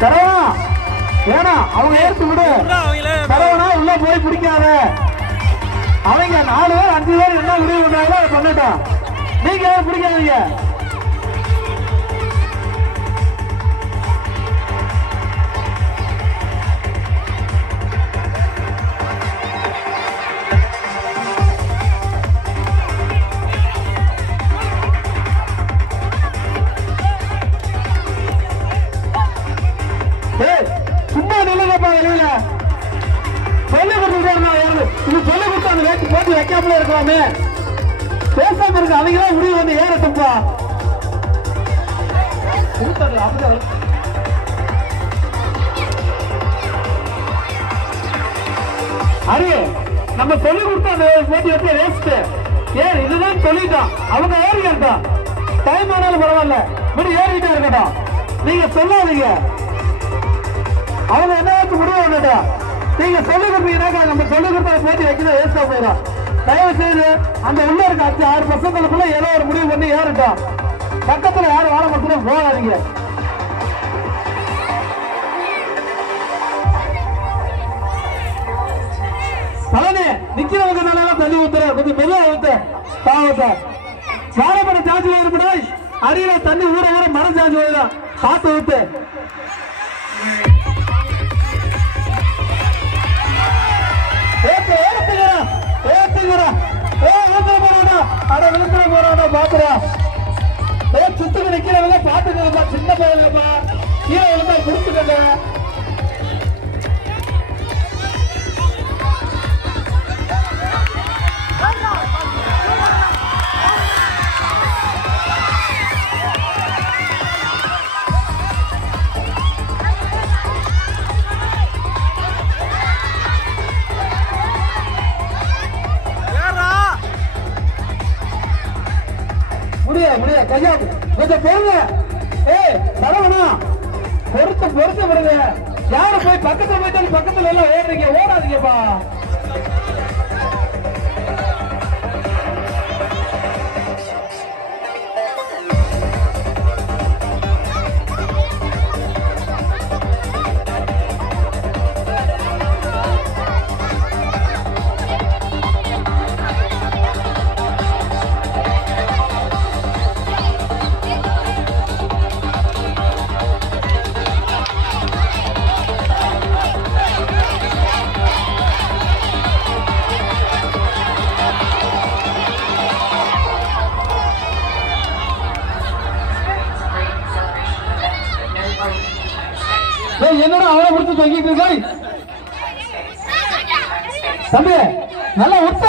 சரவணா வேணாம், அவங்க ஏற்று விடு. சரவணா உள்ள போய் பிடிக்காத. அவங்க 4 பேர் 5 பேர் என்ன முடிவு பண்ணாங்களோ அதை பண்ணட்டும். நீங்க யாரும் பிடிக்காதீங்க. சும்மா நிலைப்பா வெளியில சொல்லி கொடுத்துருக்காரு. இது சொல்லி கொடுத்து அந்த வேட்டு போட்டு வைக்காமலே இருக்கலாமே. பேசாம இருக்கு. அவங்களே முடிவு வந்து ஏறட்டும்பா. அரு நம்ம சொல்லி கொடுத்து அந்த போட்டி வச்சு வேஸ்ட். ஏன் இதுதான் சொல்லிட்டான். அவங்க ஏறிக்கிட்டான். டைம் ஆனாலும் பரவாயில்ல, முடி ஏறிக்கிட்டே இருக்கட்டும். நீங்க சொல்லாதீங்க. அவங்க என்ன முடிவு வந்துட்டா. நீங்க சொல்லி கொடுத்தீங்கன்னா நம்ம சொல்லி கொடுத்த போட்டி வைக்கிறது வேஸ்டா போயிடும். தயவு செய்து அந்த உள்ள இருக்க 6 பசங்களுக்குள்ள ஏதோ ஒரு முடிவு பண்ணி ஏறட்டும். பக்கத்துல யாரும் வாழ மட்டும் போகாதீங்க. பழனி நிக்கிறவங்க நல்லா தள்ளி ஊத்துற, கொஞ்சம் மெதுவா ஊத்து. பாவத்தை சாரப்பட சார்ஜ் ஏற்பட அடியில தண்ணி ஊற ஊற மரம் சார்ஜ் போயிடும். பார்த்து ஊத்து. சுத்துக்கு நிக்கிறவங்க பாத்துக்கா. சின்ன பையன்ப்பா கீழே விழுந்தா முடிச்சுக்கங்க. முடியாது கையா கொஞ்சம் பொறுங்க. சரவணா பொறுத்து விடுங்க. யாரு போய் பக்கத்துல போயிட்டு பக்கத்துல எல்லாம் ஓடுறீங்க, ஓடாதீங்கப்பா. என்னடா அவரை முடிச்சு தொங்கிட்டு இருக்காய் தம்பி, நல்லா